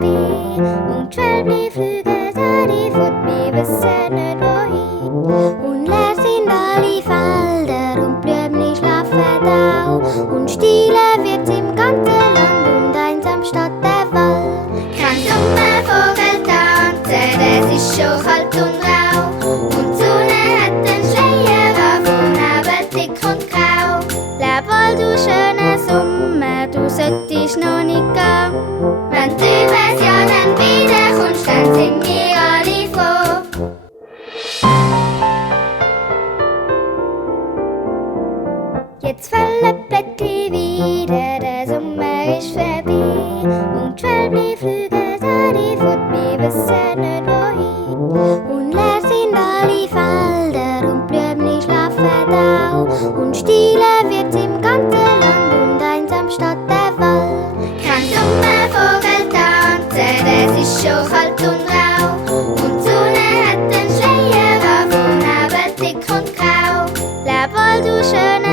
verbii. Und Schwälbli flüget, alli, furt, wir wissen nicht wohii. Und leer sind alle Fälder und Blüemli schlafen auch. Und stille wird's im ganzen Land und einsam statt der Wald. Kein Summervogel tanzen, es ist schon kalt und rau. Und die Sonne hat den Schleier auf und Nebel dick und grau. Leb wohl, du schöne Sommer, du solltest noch nicht gehen. Wenn du übers Jahr dann wiederkommst, dann sind wir alle froh. Jetzt fallen Blättchen wieder, der Sommer ist verbii. Und Schwälbli flüget, alli, furt, wir wissen nicht wohii. Und leer sind alle Fälder und Blüemli schlafen auch. Und stille wird's im ganzen Land und einsam statt der Wald. Kein Summervogel tanzen, es ist schon kalt und rau. Und die Sonne hat den Schleier auf und Nebel dick und grau. Leb wohl, du schöne